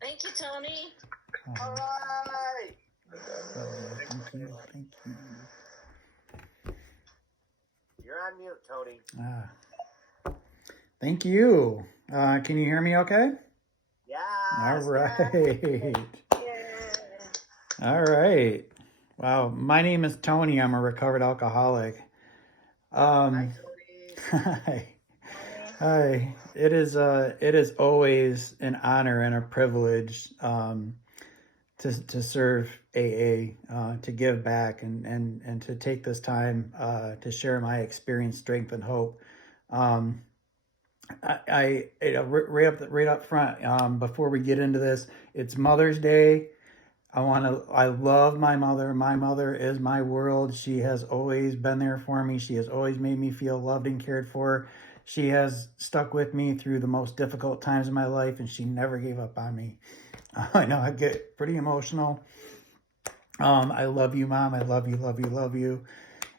Thank you, Tony. All right. Thank you. Thank you. You're on mute, Tony. Thank you. Can you hear me okay? Yeah. All right. All right. Wow. My name is Tony. I'm a recovered alcoholic. Hi, Tony. Hi. Hi. It is always an honor and a privilege to serve AA, to give back and to take this time to share my experience, strength, and hope. Right up front, before we get into this, it's Mother's Day. I love my mother. My mother is my world. She has always been there for me. She has always made me feel loved and cared for. She has stuck with me through the most difficult times of my life, and she never gave up on me. I know I get pretty emotional. I love you, Mom. I love you, love you, love you.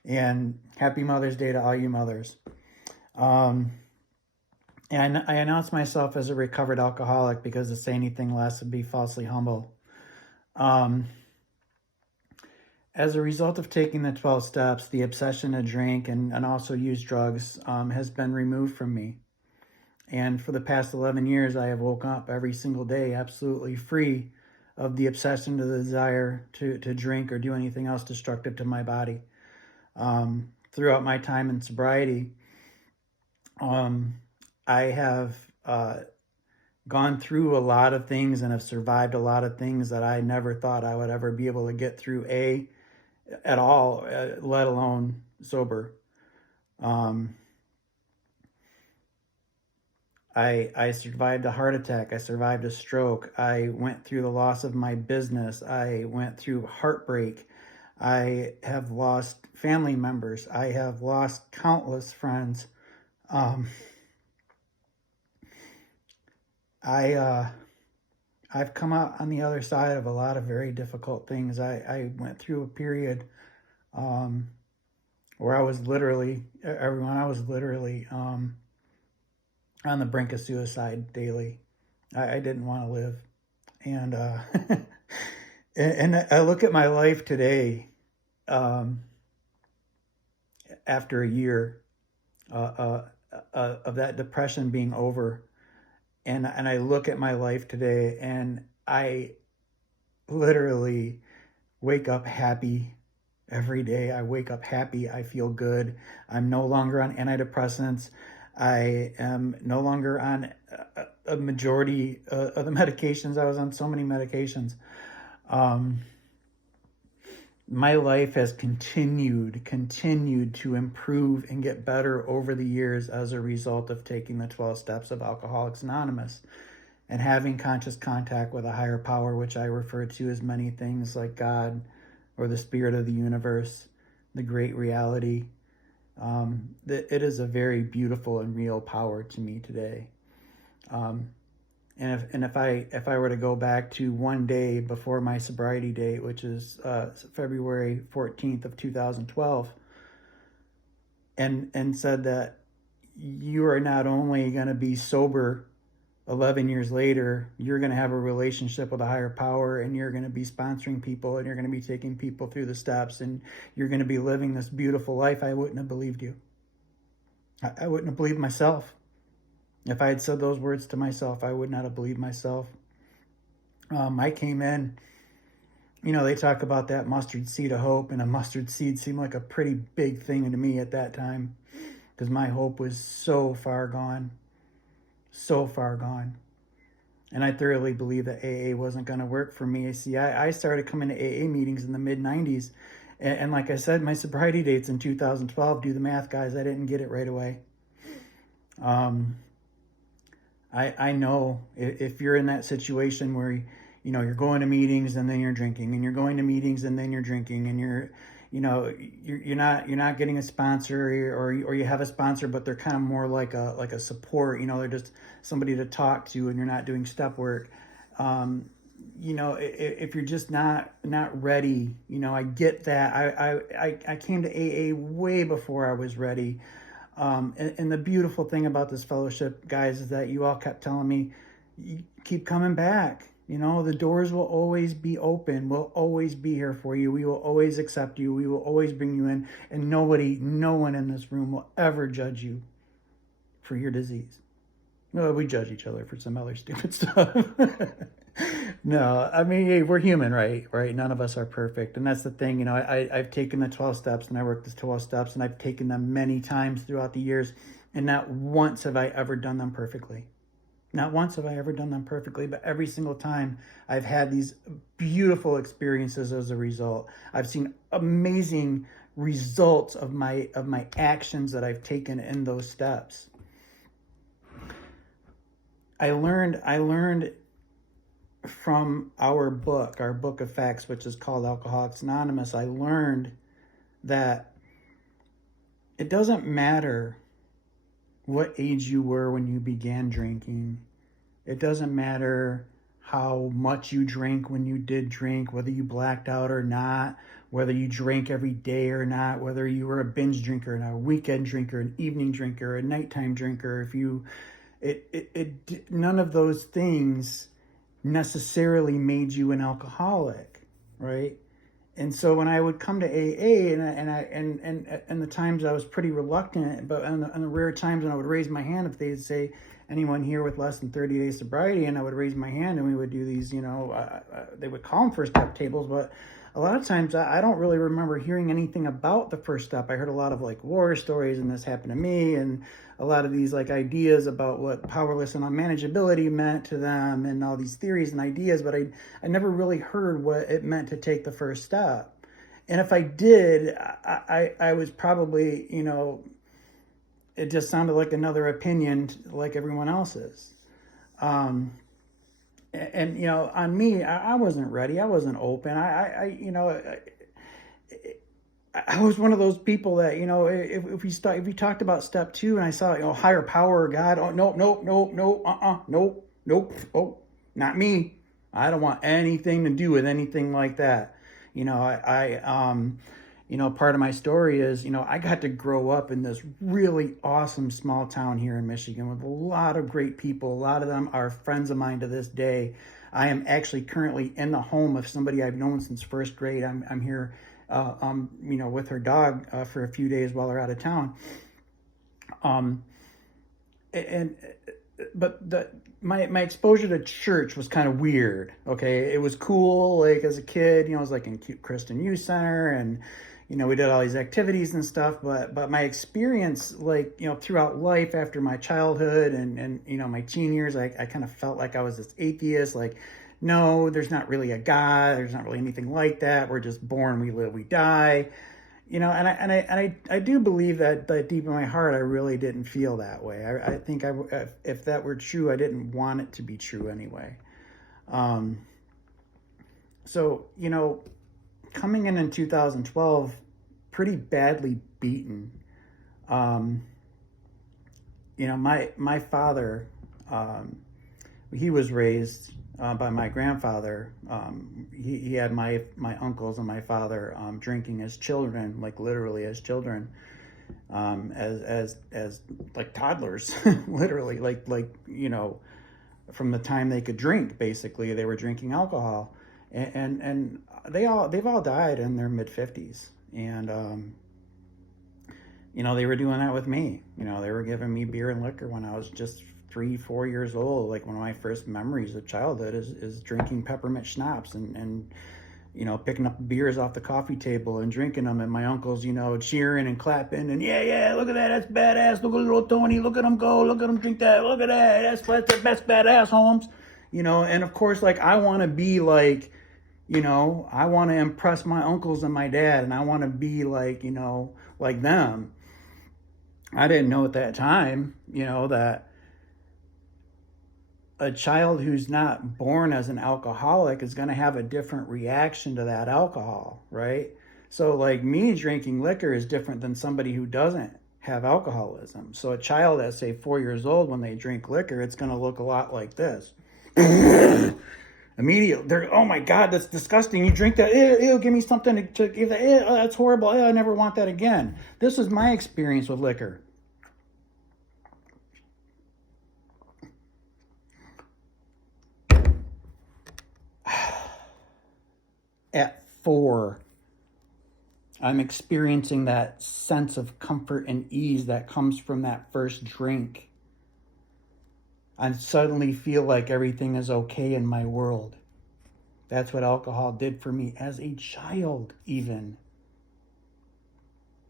And happy Mother's Day to all you mothers. And I announce myself as a recovered alcoholic because to say anything less would be falsely humble. As a result of taking the 12 steps, the obsession to drink and also use drugs has been removed from me. And for the past 11 years, I have woken up every single day absolutely free of the obsession to the desire to drink or do anything else destructive to my body. Throughout my time in sobriety, I have gone through a lot of things and have survived a lot of things that I never thought I would ever be able to get through at all, let alone sober. I survived a heart attack. I survived a stroke. I went through the loss of my business. I went through heartbreak. I have lost family members. I have lost countless friends. I've come out on the other side of a lot of very difficult things. I went through a period where I was literally on the brink of suicide daily. I didn't want to live. And and I look at my life today after a year of that depression being over. And I look at my life today and I literally wake up happy every day. I wake up happy. I feel good. I'm no longer on antidepressants. I am no longer on a majority of the medications. I was on so many medications. My life has continued to improve and get better over the years as a result of taking the 12 steps of Alcoholics Anonymous and having conscious contact with a higher power, which I refer to as many things like God or the spirit of the universe, the great reality. It is a very beautiful and real power to me today. And if I were to go back to one day before my sobriety date, which is February 14th of 2012, and said that you are not only going to be sober 11 years later, you're going to have a relationship with a higher power, and you're going to be sponsoring people, and you're going to be taking people through the steps, and you're going to be living this beautiful life, I wouldn't have believed you. I wouldn't have believed myself. If I had said those words to myself, I would not have believed myself. I came in, they talk about that mustard seed of hope, and a mustard seed seemed like a pretty big thing to me at that time because my hope was so far gone. And I thoroughly believed that AA wasn't going to work for me. See, I started coming to AA meetings in the mid-90s. And like I said, my sobriety date's in 2012. Do the math, guys. I didn't get it right away. I know if you're in that situation where you're going to meetings and then you're drinking, and you're going to meetings and then you're drinking, and you're not getting a sponsor, or you have a sponsor but they're kind of more like a support. They're just somebody to talk to, and you're not doing step work. If you're just not ready, I get that. I came to AA way before I was ready. And the beautiful thing about this fellowship, guys, is that you all kept telling me, you keep coming back. You know, the doors will always be open. We'll always be here for you. We will always accept you. We will always bring you in. And no one in this room will ever judge you for your disease. No, we judge each other for some other stupid stuff. No, I mean, hey, we're human, right? Right? None of us are perfect. And that's the thing, you know, I've taken the 12 steps and I worked the 12 steps and I've taken them many times throughout the years. And not once have I ever done them perfectly. Not once have I ever done them perfectly, but every single time I've had these beautiful experiences as a result. I've seen amazing results of my actions that I've taken in those steps. I learned from our book of facts, which is called Alcoholics Anonymous. I learned that it doesn't matter what age you were when you began drinking. It doesn't matter how much you drank when you did drink, whether you blacked out or not, whether you drank every day or not, whether you were a binge drinker, a weekend drinker, an evening drinker, a nighttime drinker. None of those things necessarily made you an alcoholic, right? And so when I would come to AA, and the times I was pretty reluctant, but on the rare times when I would raise my hand, if they'd say, anyone here with less than 30 days sobriety, and I would raise my hand and we would do these, you know, they would call them first step tables, but a lot of times I don't really remember hearing anything about the first step. I heard a lot of like war stories and this happened to me, and a lot of these like ideas about what powerless and unmanageability meant to them and all these theories and ideas, but I never really heard what it meant to take the first step. And if I did, I was probably, you know, it just sounded like another opinion like everyone else's. And you know, on me, I wasn't ready. I wasn't open. I was one of those people that, you know, if we talked about step 2 and I saw, you know, higher power or God, oh, nope. Oh, not me. I don't want anything to do with anything like that. You know, you know, part of my story is, you know, I got to grow up in this really awesome small town here in Michigan with a lot of great people. A lot of them are friends of mine to this day. I am actually currently in the home of somebody I've known since first grade. I'm here, you know, with her dog for a few days while they're out of town. But my exposure to church was kind of weird. Okay, it was cool. Like as a kid, you know, I was like in Christian Youth Center, and you know, we did all these activities and stuff. But my experience, like, you know, throughout life after my childhood and you know, my teen years, I kind of felt like I was this atheist. Like, no, there's not really a God. There's not really anything like that. We're just born, we live, we die. You know, and I do believe that deep in my heart, I really didn't feel that way. I think if that were true, I didn't want it to be true anyway. So, you know, coming in 2012, pretty badly beaten. You know, my father, he was raised by my grandfather. He had my uncles and my father drinking as children, like literally as children, as like toddlers, literally, like you know, from the time they could drink, basically they were drinking alcohol, and they've all died in their mid-50s, and you know, they were doing that with me. You know, they were giving me beer and liquor when I was just 3-4 years old. Like one of my first memories of childhood is drinking peppermint schnapps and you know, picking up beers off the coffee table and drinking them, and my uncles, you know, cheering and clapping and yeah, look at that, that's badass, look at little Tony, look at him go, look at him drink that, look at that, that's the best badass, Holmes. You know, and of course, like, I want to be like, you know, I want to impress my uncles and my dad, and I want to be like, you know, like them. I didn't know at that time, you know, that a child who's not born as an alcoholic is going to have a different reaction to that alcohol, right? So like me drinking liquor is different than somebody who doesn't have alcoholism. So a child at, say, 4 years old, when they drink liquor, it's going to look a lot like this. Immediately, they're, oh my God, that's disgusting. You drink that, ew, give me something to give that, ew, that's horrible, ew, I never want that again. This is my experience with liquor. at 4. I'm experiencing that sense of comfort and ease that comes from that first drink. I suddenly feel like everything is okay in my world. That's what alcohol did for me as a child, even.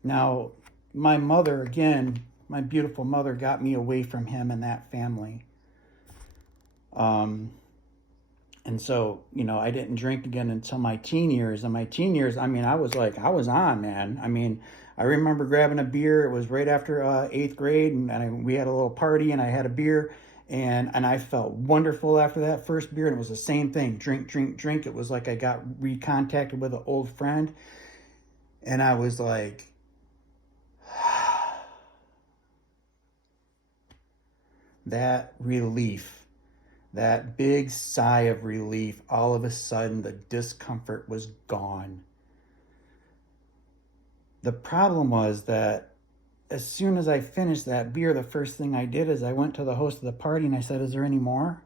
Now, my mother, again, my beautiful mother, got me away from him and that family. And so, I didn't drink again until my teen years. And my teen years, I was on, man. I remember grabbing a beer. It was right after 8th grade, and we had a little party, and I had a beer, and I felt wonderful after that first beer. And it was the same thing, drink, drink, drink. It was like I got recontacted with an old friend, and I was like, that relief. That big sigh of relief, all of a sudden the discomfort was gone. The problem was that as soon as I finished that beer, the first thing I did is I went to the host of the party and I said, "Is there any more?"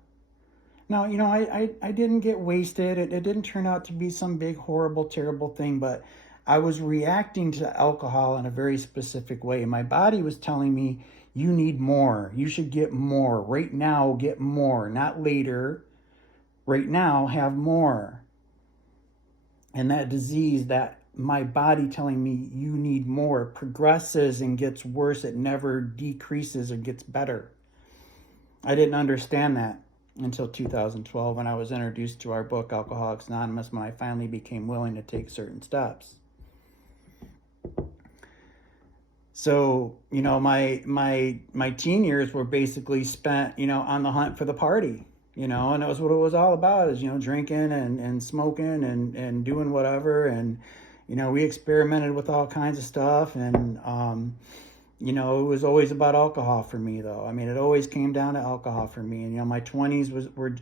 Now, I didn't get wasted. It didn't turn out to be some big, horrible, terrible thing, but I was reacting to alcohol in a very specific way. My body was telling me, you need more. You should get more. Right now, get more. Not later. Right now, have more. And that disease, that my body telling me you need more, progresses and gets worse. It never decreases or gets better. I didn't understand that until 2012 when I was introduced to our book, Alcoholics Anonymous, when I finally became willing to take certain steps. So, my teen years were basically spent, on the hunt for the party, and that was what it was all about, is, drinking and smoking and doing whatever. And, we experimented with all kinds of stuff. And, it was always about alcohol for me, though. It always came down to alcohol for me. And, my 20s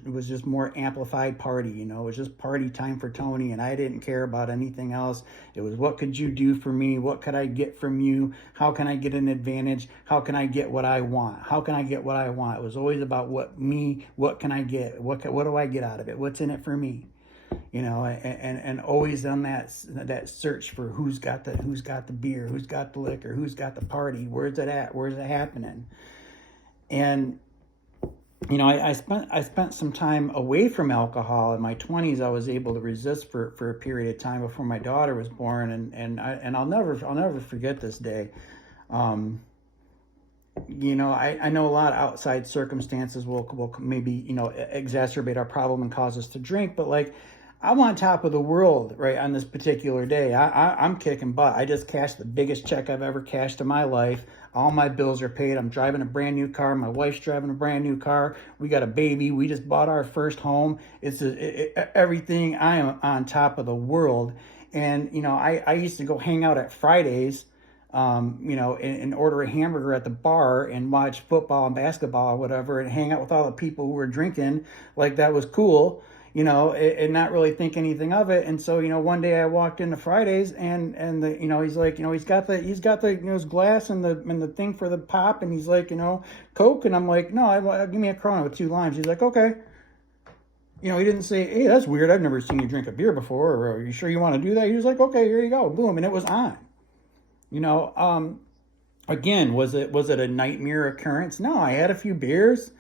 was just more amplified party. It was just party time for Tony, and I didn't care about anything else. It was, what could you do for me? What could I get from you? How can I get an advantage? How can I get what I want? How can I get what I want? It was always about what can I get? What do I get out of it? What's in it for me? And always on that search for who's got the beer, who's got the liquor, who's got the party, where's it at, where's it happening. And I spent some time away from alcohol. In my 20s, I was able to resist for a period of time before my daughter was born, and I'll never forget this day. I know a lot of outside circumstances will maybe exacerbate our problem and cause us to drink, but I'm on top of the world right on this particular day. I'm kicking butt. I just cashed the biggest check I've ever cashed in my life. All my bills are paid. I'm driving a brand new car. My wife's driving a brand new car. We got a baby. We just bought our first home. It's everything. I am on top of the world. And, I used to go hang out at Fridays, and order a hamburger at the bar and watch football and basketball or whatever, and hang out with all the people who were drinking like that was cool. And not really think anything of it. And so, one day I walked into Fridays, and he's like, he's got the his glass and the thing for the pop, and he's like, Coke, and I'm like, no, give me a Corona with 2 limes. He's like, okay. He didn't say, hey, that's weird, I've never seen you drink a beer before, or are you sure you want to do that? He was like, okay, here you go, boom, and it was on. Again, was it a nightmare occurrence? No, I had a few beers.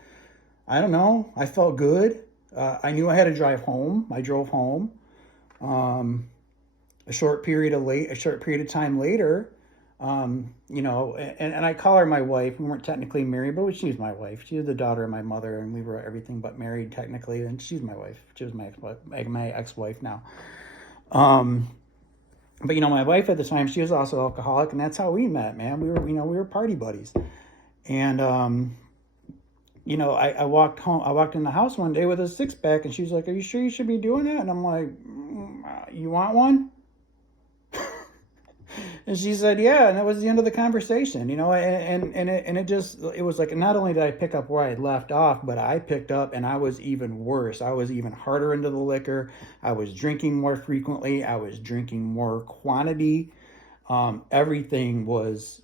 I don't know. I felt good. I knew I had to drive home. I drove home. A short period of time later, and I call her my wife. We weren't technically married, but she's my wife. She was the daughter of my mother, and we were everything but married technically. And she's my wife. She was my ex-wife now. But my wife at the time, she was also alcoholic, and that's how we met, man. We were party buddies. And I walked home. I walked in the house one day with a 6-pack, and she was like, "Are you sure you should be doing that?" And I'm like, "You want one?" And she said, "Yeah." And that was the end of the conversation, it was like, not only did I pick up where I had left off, but I picked up and I was even worse. I was even harder into the liquor. I was drinking more frequently. I was drinking more quantity. Everything was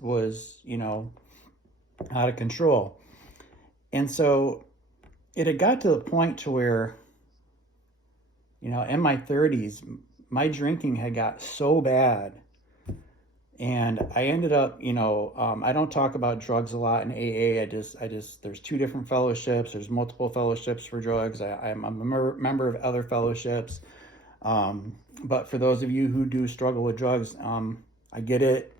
out of control. And so it had got to the point to where, in my 30s, my drinking had got so bad, and I ended up, I don't talk about drugs a lot in AA. There's two different fellowships. There's multiple fellowships for drugs. I'm a member of other fellowships. But for those of you who do struggle with drugs, I get it.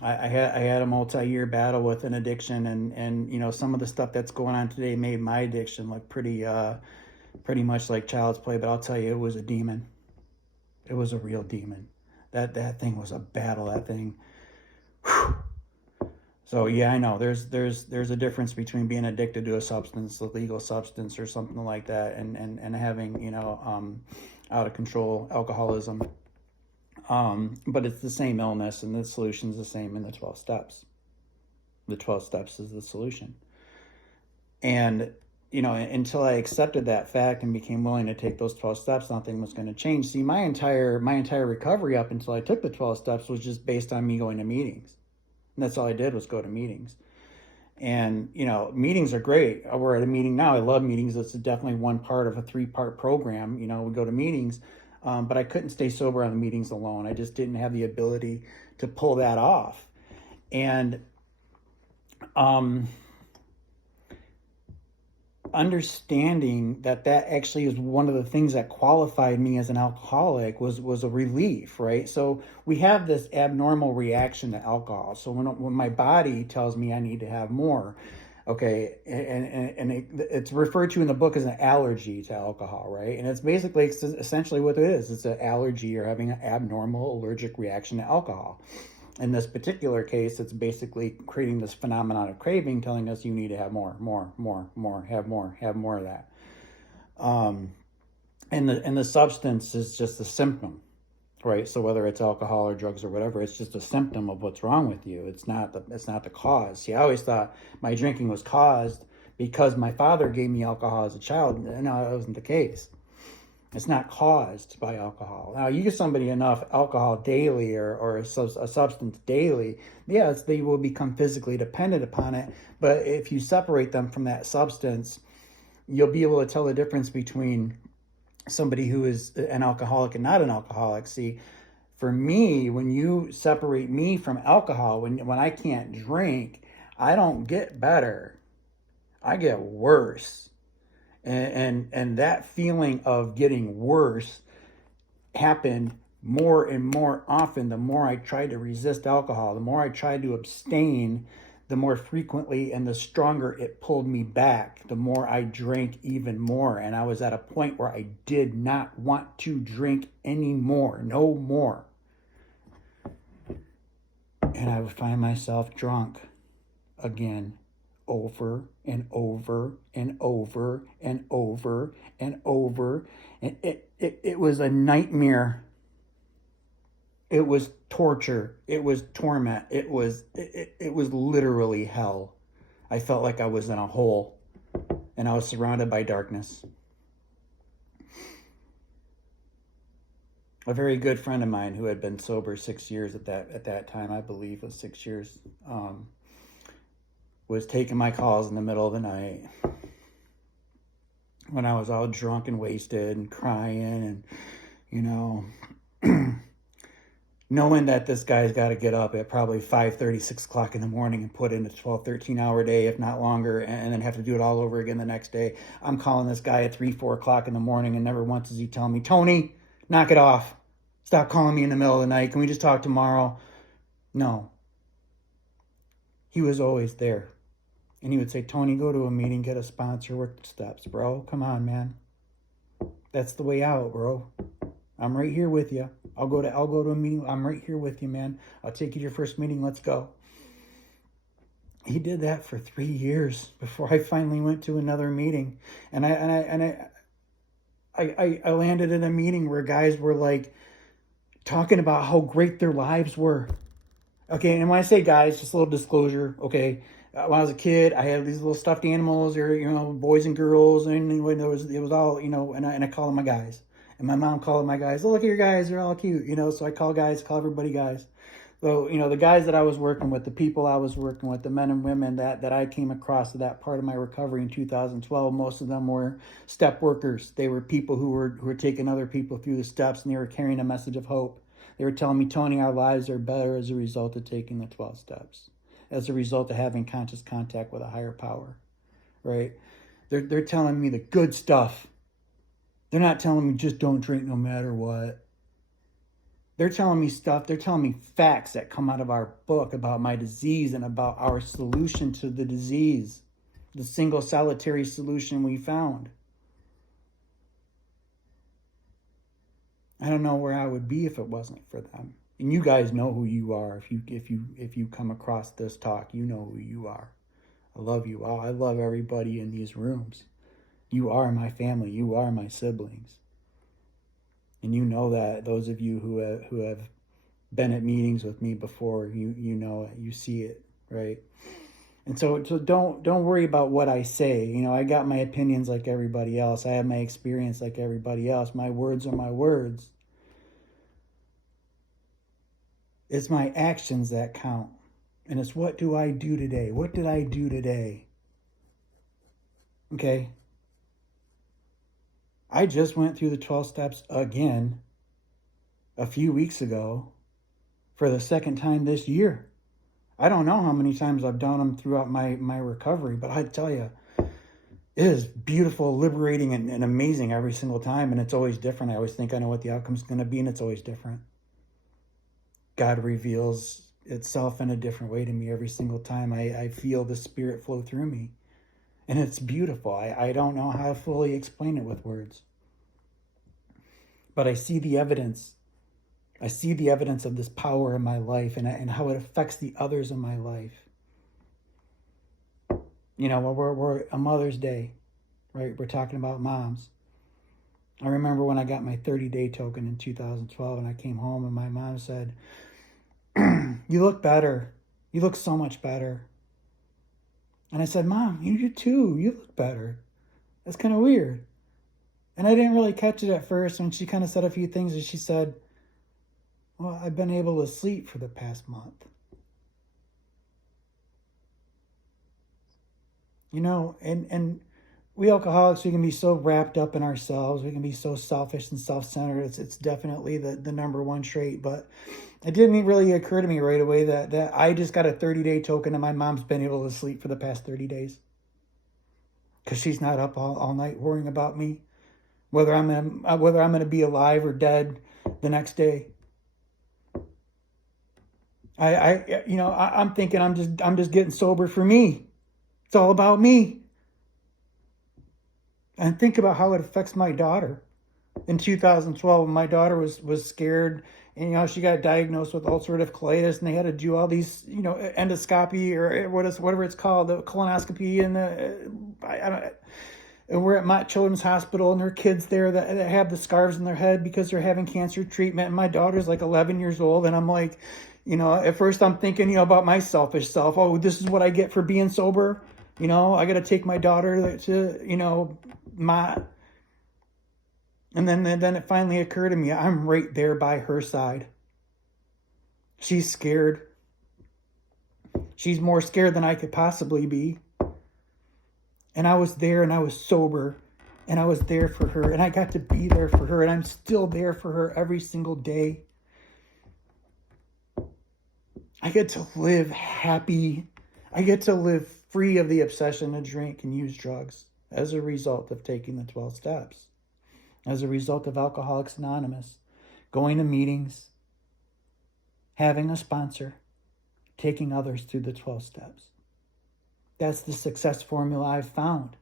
I had a multi-year battle with an addiction, and some of the stuff that's going on today made my addiction look pretty much like child's play. But I'll tell you, it was a demon. It was a real demon. That thing was a battle. That thing. Whew. So yeah, I know there's a difference between being addicted to a substance, a legal substance or something like that, and having out of control alcoholism. But it's the same illness, and the solution's the same in the 12 steps. The 12 steps is the solution. And until I accepted that fact and became willing to take those 12 steps, nothing was going to change. See, my entire recovery up until I took the 12 steps was just based on me going to meetings. And that's all I did was go to meetings. And, meetings are great. We're at a meeting now. I love meetings. It's definitely one part of a 3-part program. We go to meetings, but I couldn't stay sober on the meetings alone. I just didn't have the ability to pull that off. And, understanding that actually is one of the things that qualified me as an alcoholic was a relief, right? So we have this abnormal reaction to alcohol. So when my body tells me I need to have more, okay, and it's referred to in the book as an allergy to alcohol, right? And it's essentially what it is. It's an allergy or having an abnormal allergic reaction to alcohol. In this particular case, it's basically creating this phenomenon of craving, telling us you need to have more, have more of that. And the substance is just a symptom, right? So whether it's alcohol or drugs or whatever, it's just a symptom of what's wrong with you. It's not the cause. See, I always thought my drinking was caused because my father gave me alcohol as a child. No, that wasn't the case. It's not caused by alcohol. Now, you give somebody enough alcohol daily or a substance daily, yes, they will become physically dependent upon it. But if you separate them from that substance, you'll be able to tell the difference between somebody who is an alcoholic and not an alcoholic. See, for me, when you separate me from alcohol, when I can't drink, I don't get better. I get worse. And that feeling of getting worse happened more and more often the more I tried to resist alcohol, the more I tried to abstain, the more frequently and the stronger it pulled me back, the more I drank even more. And I was at a point where I did not want to drink anymore, no more. And I would find myself drunk again, over and over and over and over and over. And it was a nightmare. It was torture. It was torment. It was literally hell. I felt like I was in a hole and I was surrounded by darkness. A very good friend of mine who had been sober 6 years at that time, I believe it was 6 years, was taking my calls in the middle of the night when I was all drunk and wasted and crying and, knowing that this guy's got to get up at probably 5:30, 6 o'clock in the morning and put in a 12, 13-hour day, if not longer, and then have to do it all over again the next day. I'm calling this guy at 3, 4 o'clock in the morning, and never once is he telling me, Tony, knock it off. Stop calling me in the middle of the night. Can we just talk tomorrow? No. He was always there. And he would say, Tony, go to a meeting, get a sponsor, work the steps, bro. Come on, man. That's the way out, bro. I'm right here with you. I'll go to a meeting. I'm right here with you, man. I'll take you to your first meeting. Let's go. He did that for 3 years before I finally went to another meeting. And I landed in a meeting where guys were like talking about how great their lives were. Okay, and when I say guys, just a little disclosure, okay? When I was a kid, I had these little stuffed animals, or boys and girls, and it was all, and I call them my guys, and my mom called them my guys. Oh, look at your guys, they're all cute, so I call everybody guys. So, the guys that I was working with, the people I was working with, the men and women that I came across to that part of my recovery in 2012, most of them were step workers. They were people who were taking other people through the steps, and they were carrying a message of hope. They were telling me, Tony, our lives are better as a result of taking the 12 steps, as a result of having conscious contact with a higher power, right? They're telling me the good stuff. They're not telling me just don't drink no matter what. They're telling me stuff. They're telling me facts that come out of our book about my disease and about our solution to the disease, the single solitary solution we found. I don't know where I would be if it wasn't for them. And you guys know who you are. If you come across this talk, you know who you are. I love you all. I love everybody in these rooms. You are my family. You are my siblings. And you know that, those of you who have been at meetings with me before, you know it, you see it, right? And so don't worry about what I say. I got my opinions like everybody else. I have my experience like everybody else. My words are my words. It's my actions that count. And it's, what do I do today? What did I do today? Okay? I just went through the 12 steps again a few weeks ago for the second time this year. I don't know how many times I've done them throughout my recovery, but I tell you, it is beautiful, liberating, and amazing every single time, and it's always different. I always think I know what the outcome's going to be, and it's always different. God reveals itself in a different way to me every single time. I feel the Spirit flow through me. And it's beautiful. I don't know how to fully explain it with words. But I see the evidence. I see the evidence of this power in my life and how it affects the others in my life. We're a Mother's Day, right? We're talking about moms. I remember when I got my 30-day token in 2012 and I came home and my mom said, you look better. You look so much better. And I said, Mom, you too. You look better. That's kind of weird. And I didn't really catch it at first. And she kind of said a few things. And she said, well, I've been able to sleep for the past month. And we alcoholics, we can be so wrapped up in ourselves. We can be so selfish and self-centered. It's definitely the number one trait. But it didn't really occur to me right away that I just got a 30-day token and my mom's been able to sleep for the past 30 days. Because she's not up all night worrying about me, whether I'm gonna be alive or dead the next day. I'm thinking I'm just getting sober for me. It's all about me. And think about how it affects my daughter. In 2012, my daughter was scared, and she got diagnosed with ulcerative colitis, and they had to do all these endoscopy or whatever it's called, the colonoscopy, and we're at Mott Children's Hospital, and there are kids there that have the scarves in their head because they're having cancer treatment. And my daughter's like 11 years old, and I'm like, at first I'm thinking, about my selfish self. Oh, this is what I get for being sober. I got to take my daughter to, Mott. And then it finally occurred to me, I'm right there by her side. She's scared. She's more scared than I could possibly be. And I was there, and I was sober, and I was there for her, and I got to be there for her, and I'm still there for her every single day. I get to live happy. I get to live free of the obsession to drink and use drugs as a result of taking the 12 steps. As a result of Alcoholics Anonymous, going to meetings, having a sponsor, taking others through the 12 steps. That's the success formula I've found.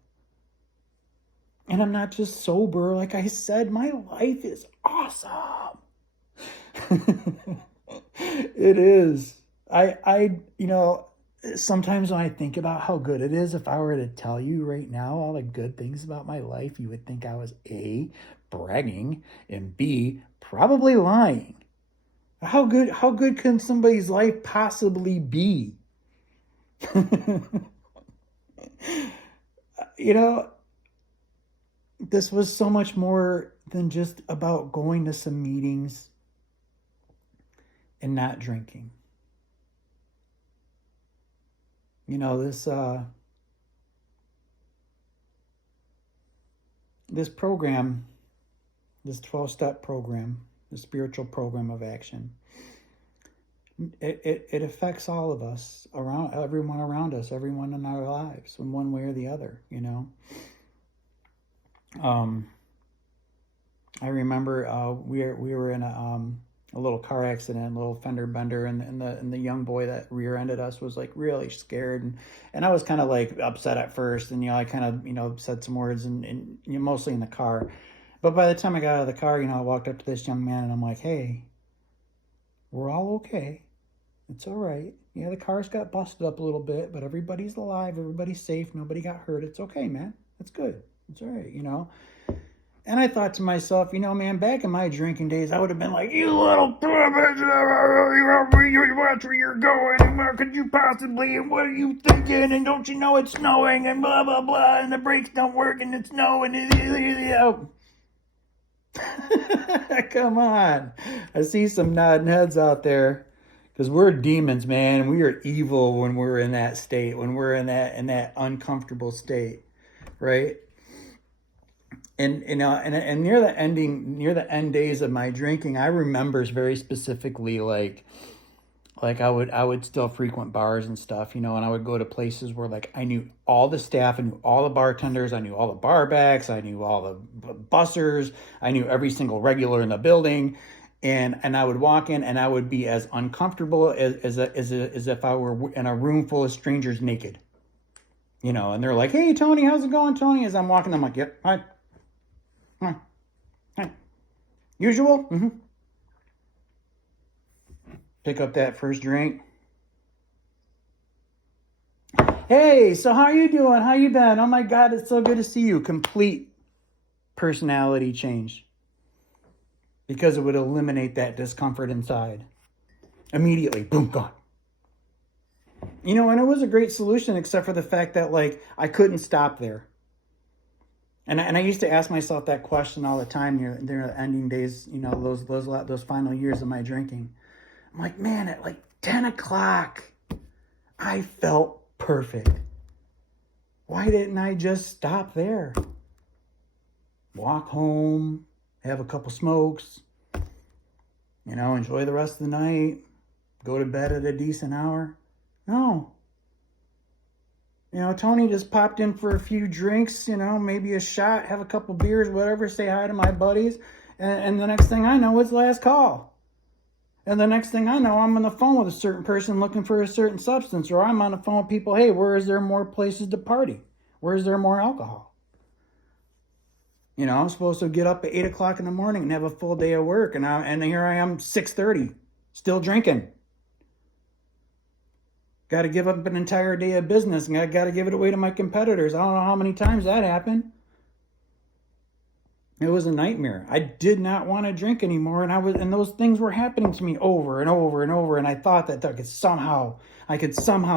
And I'm not just sober. Like I said, my life is awesome. It is. Sometimes when I think about how good it is, if I were to tell you right now all the good things about my life, you would think I was A, bragging, and B, probably lying. How good can somebody's life possibly be? This was so much more than just about going to some meetings and not drinking. You know, this program, this 12-step program, the spiritual program of action, it affects all of us, around everyone around us, everyone in our lives, in one way or the other, you know. I remember we were in a little car accident, a little fender bender, and the young boy that rear-ended us was like really scared, and I was kind of like upset at first, and I kind of said some words, and mostly in the car. But by the time I got out of the car, I walked up to this young man and I'm like, hey, we're all okay. It's all right. Yeah, the cars got busted up a little bit, but everybody's alive. Everybody's safe. Nobody got hurt. It's okay, man. It's good. It's all right, And I thought to myself, man, back in my drinking days, I would have been like, you little bitch, watch where you're going, and where could you possibly, and what are you thinking, and don't you know it's snowing, and blah, blah, blah, and the brakes don't work, and it's snowing, Come on. I see some nodding heads out there. Because we're demons, man. We are evil when we're in that state, when we're in that uncomfortable state, right? And and near the end days of my drinking, I remember very specifically like I would still frequent bars and stuff, and I would go to places where like I knew all the staff, I knew all the bartenders, I knew all the bar backs, I knew all the bussers, I knew every single regular in the building. And I would walk in and I would be as uncomfortable as if I were in a room full of strangers naked, and they're like, hey, Tony, how's it going, Tony? As I'm walking, I'm like, yep, hi. Usual? Mm-hmm. Pick up that first drink. Hey, so how are you doing? How you been? Oh my God, it's so good to see you. Complete personality change. Because it would eliminate that discomfort inside. Immediately, boom, gone. And it was a great solution, except for the fact that, like, I couldn't stop there. And I used to ask myself that question all the time during the ending days, those final years of my drinking. I'm like, man, at like 10 o'clock, I felt perfect. Why didn't I just stop there? Walk home, have a couple smokes, enjoy the rest of the night, go to bed at a decent hour. No. Tony just popped in for a few drinks, maybe a shot, have a couple beers, whatever, say hi to my buddies. And the next thing I know, it's last call. And the next thing I know, I'm on the phone with a certain person looking for a certain substance, or I'm on the phone with people, hey, where is there more places to party? Where is there more alcohol? I'm supposed to get up at 8 o'clock in the morning and have a full day of work. And here I am, 6:30, still drinking. Got to give up an entire day of business, and I got to give it away to my competitors. I don't know how many times that happened. It was a nightmare. I did not want to drink anymore, and those things were happening to me over and over and over. And I thought that I could somehow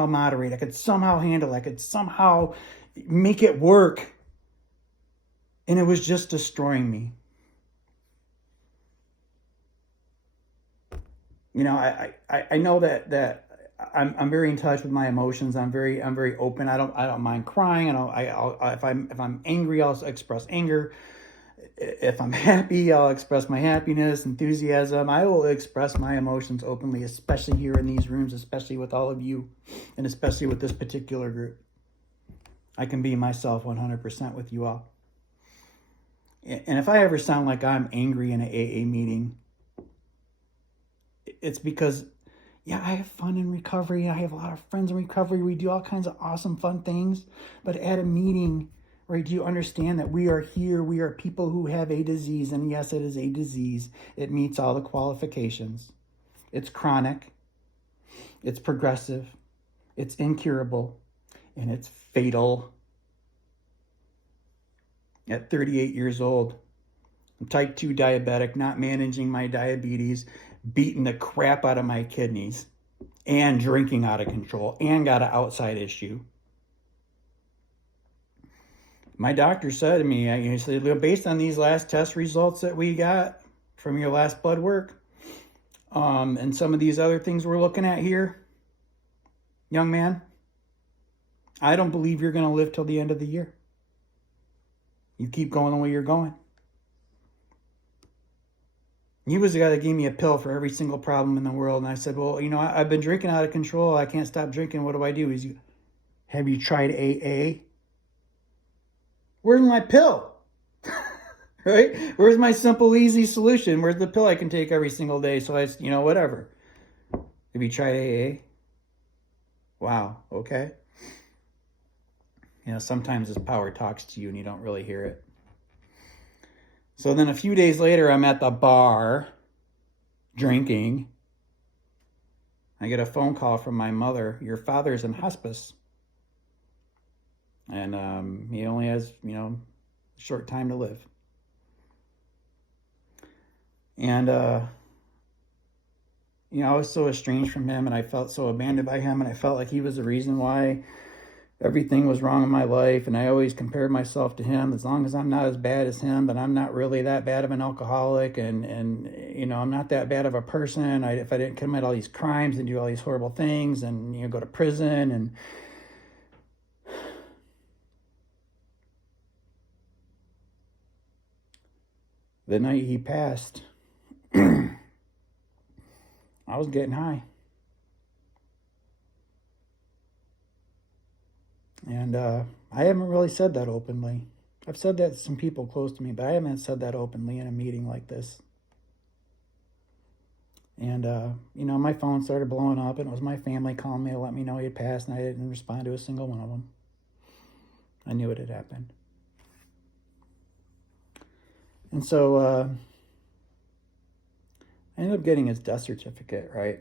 moderate, I could somehow handle, I could somehow make it work. And it was just destroying me. I know that I'm very in touch with my emotions. I'm very open. I don't mind crying. If I'm angry, I'll express anger. If I'm happy, I'll express my happiness, enthusiasm. I will express my emotions openly, especially here in these rooms, especially with all of you, and especially with this particular group. I can be myself 100% with you all. And if I ever sound like I'm angry in an AA meeting, it's because, yeah, I have fun in recovery. I have a lot of friends in recovery. We do all kinds of awesome, fun things. But at a meeting, right, do you understand that we are here? We are people who have a disease. And yes, it is a disease. It meets all the qualifications. It's chronic. It's progressive. It's incurable. And it's fatal. At 38 years old, I'm type 2 diabetic, not managing my diabetes, beating the crap out of my kidneys, and drinking out of control, and got an outside issue. My doctor said to me, he said, based on these last test results that we got from your last blood work, and some of these other things we're looking at here, young man, I don't believe you're going to live till the end of the year. You keep going the way you're going. He was the guy that gave me a pill for every single problem in the world. And I said, well, I've been drinking out of control. I can't stop drinking. What do I do? Have you tried AA? Where's my pill? Right? Where's my simple, easy solution? Where's the pill I can take every single day? So whatever. Have you tried AA? Wow. Okay. Sometimes this power talks to you and you don't really hear it. So then a few days later, I'm at the bar drinking. I get a phone call from my mother. Your father's in hospice. And he only has, a short time to live. And, I was so estranged from him, and I felt so abandoned by him, and I felt like he was the reason why everything was wrong in my life. And I always compared myself to him. As long as I'm not as bad as him, then I'm not really that bad of an alcoholic, and I'm not that bad of a person. If I didn't commit all these crimes and do all these horrible things and go to prison. And the night he passed, I was getting high. And I haven't really said that openly. I've said that to some people close to me, but I haven't said that openly in a meeting like this. And, my phone started blowing up, and it was my family calling me to let me know he had passed, and I didn't respond to a single one of them. I knew it had happened. And so I ended up getting his death certificate, right?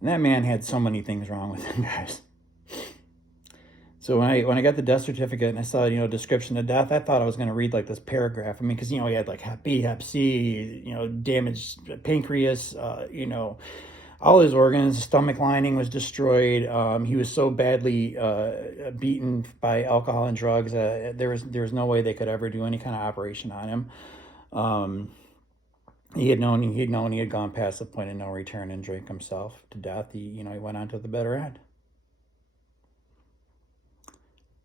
And that man had so many things wrong with him, guys. So when I got the death certificate and I saw, description of death, I thought I was going to read like this paragraph. I mean, because, he had like Hep B, Hep C, damaged pancreas, all his organs, his stomach lining was destroyed. He was so badly beaten by alcohol and drugs. There was no way they could ever do any kind of operation on him. He had known he had gone past the point of no return and drank himself to death. He went on to the bitter end.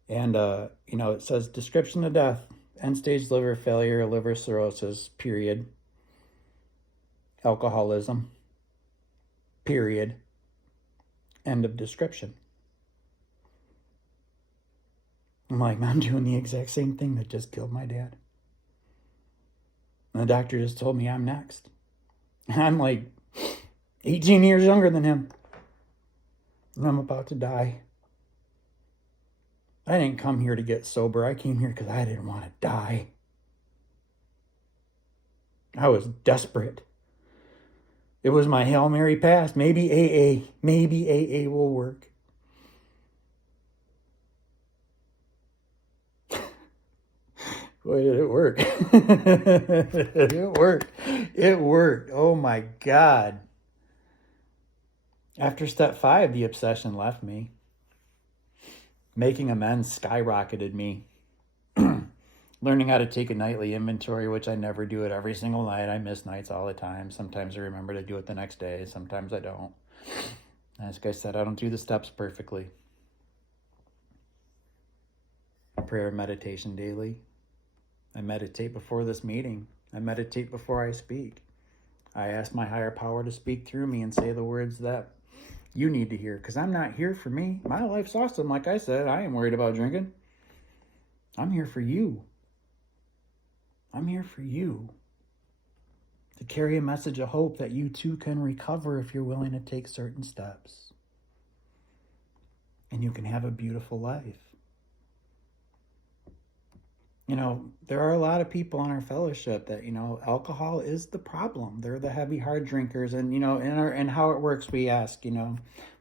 And, it says description of death, end-stage liver failure, liver cirrhosis, period. Alcoholism, period. End of description. I'm like, I'm doing the exact same thing that just killed my dad. And the doctor just told me I'm next. And I'm like 18 years younger than him. And I'm about to die. I didn't come here to get sober. I came here because I didn't want to die. I was desperate. It was my Hail Mary pass. Maybe AA. Maybe AA will work. Boy, did it work. It worked. It worked. Oh my God. After step 5, the obsession left me. Making amends skyrocketed me. Learning how to take a nightly inventory, which I never do it every single night. I miss nights all the time. Sometimes I remember to do it the next day. Sometimes I don't. As I said, I don't do the steps perfectly. Prayer and meditation daily. I meditate before this meeting. I meditate before I speak. I ask my higher power to speak through me and say the words that you need to hear, because I'm not here for me. My life's awesome. Like I said, I ain't worried about drinking. I'm here for you. I'm here for you. To carry a message of hope that you too can recover if you're willing to take certain steps. And you can have a beautiful life. There are a lot of people in our fellowship that, alcohol is the problem. They're the heavy, hard drinkers. And, and how it works, we ask,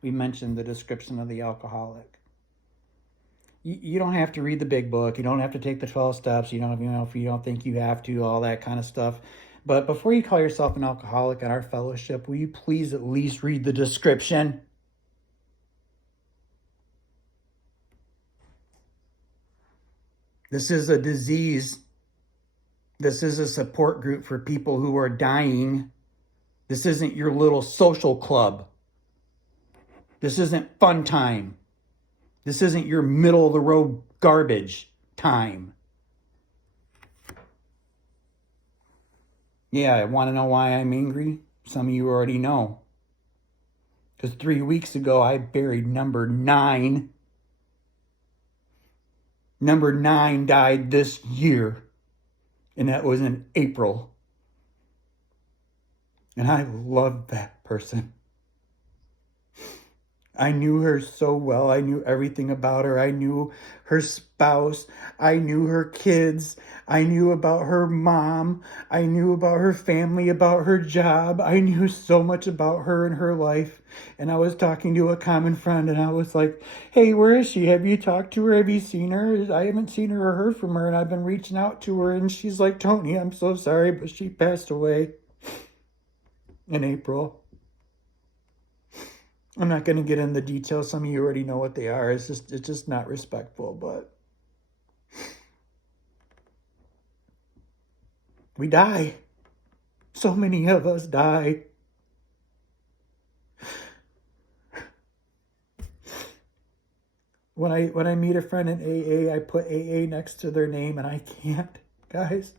we mentioned the description of the alcoholic. You don't have to read the big book. You don't have to take the 12 steps. If you don't think you have to, all that kind of stuff. But before you call yourself an alcoholic in our fellowship, will you please at least read the description? This is a disease. This is a support group for people who are dying. This isn't your little social club. This isn't fun time. This isn't your middle of the road garbage time. Yeah, I want to know why I'm angry? Some of you already know. Because 3 weeks ago, I buried number 9. Number 9 died this year. And that was in April. And I loved that person. I knew her so well. I knew everything about her. I knew her spouse. I knew her kids. I knew about her mom. I knew about her family, about her job. I knew so much about her and her life. And I was talking to a common friend and I was like, hey, where is she? Have you talked to her? Have you seen her? I haven't seen her or heard from her and I've been reaching out to her. And she's like, Tony, I'm so sorry, but she passed away in April. I'm not going to get into the details. Some of you already know what they are. It's just not respectful, but we die. So many of us die. When I meet a friend in AA, I put AA next to their name, and I can't, guys.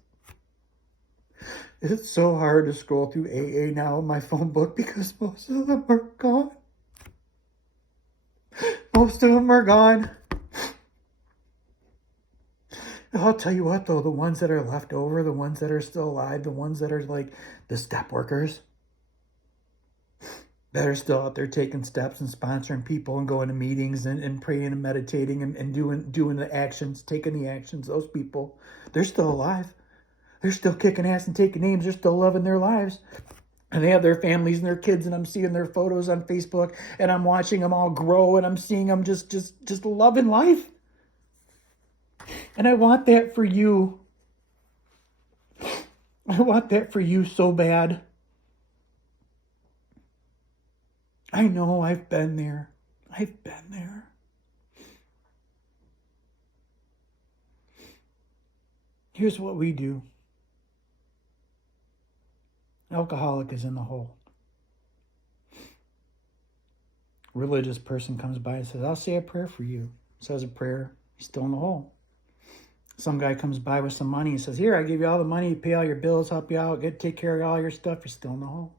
It's so hard to scroll through AA now in my phone book because most of them are gone. Most of them are gone. I'll tell you what, though, the ones that are left over, the ones that are still alive, the ones that are like the step workers that are still out there taking steps and sponsoring people and going to meetings and praying and meditating and doing the actions, taking the actions, those people, they're still alive. They're still kicking ass and taking names. They're still loving their lives. And they have their families and their kids, and I'm seeing their photos on Facebook, and I'm watching them all grow, and I'm seeing them just loving life. And I want that for you. I want that for you so bad. I know I've been there. I've been there. Here's what we do. Alcoholic is in the hole. Religious person comes by and says, I'll say a prayer for you. Says a prayer. He's still in the hole. Some guy comes by with some money and says, here, I give you all the money, pay all your bills, help you out, take care of all your stuff. You're still in the hole.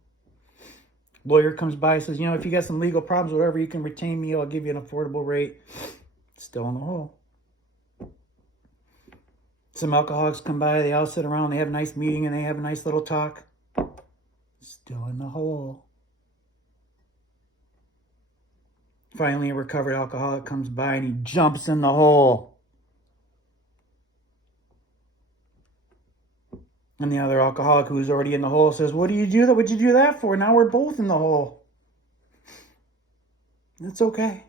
Lawyer comes by and says, if you got some legal problems, whatever, you can retain me. I'll give you an affordable rate. Still in the hole. Some alcoholics come by, they all sit around, they have a nice meeting, and they have a nice little talk. Still in the hole. Finally, a recovered alcoholic comes by and he jumps in the hole. And the other alcoholic who's already in the hole says, what do you do that? What'd you do that for? Now we're both in the hole. It's okay.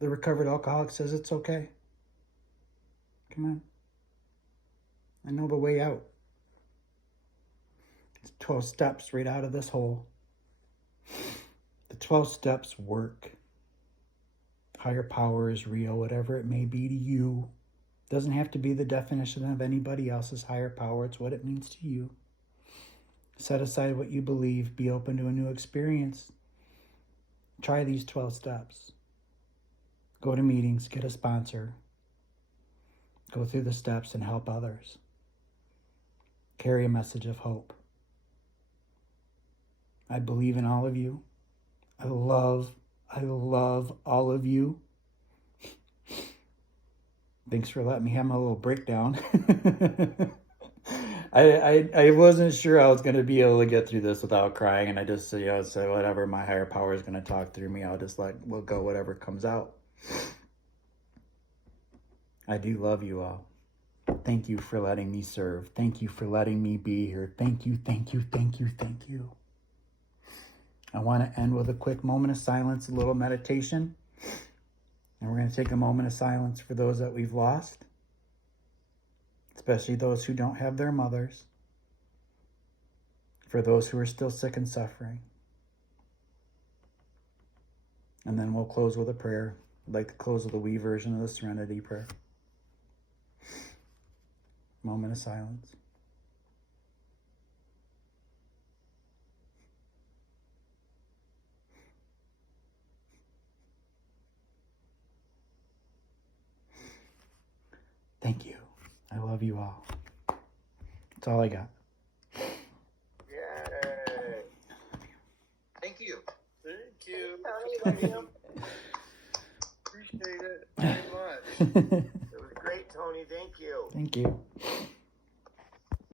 The recovered alcoholic says, it's okay. Come on. I know the way out. It's 12 steps right out of this hole. The 12 steps work. Higher power is real, whatever it may be to you. Doesn't have to be the definition of anybody else's higher power. It's what it means to you. Set aside what you believe. Be open to a new experience. Try these 12 steps. Go to meetings. Get a sponsor. Go through the steps and help others. Carry a message of hope. I believe in all of you. I love all of you. Thanks for letting me have my little breakdown. I wasn't sure I was going to be able to get through this without crying, and I just said whatever, my higher power is going to talk through me. I'll just we'll go whatever comes out. I do love you all. Thank you for letting me serve. Thank you for letting me be here. Thank you, thank you, thank you, thank you. I want to end with a quick moment of silence, a little meditation. And we're going to take a moment of silence for those that we've lost, especially those who don't have their mothers, for those who are still sick and suffering. And then we'll close with a prayer. I'd like to close with a wee version of the Serenity Prayer. Moment of silence. Thank you. I love you all. That's all I got. Yay. Thank you. Thank you. Tony, love you. Appreciate it very much. It was great, Tony. Thank you. Thank you.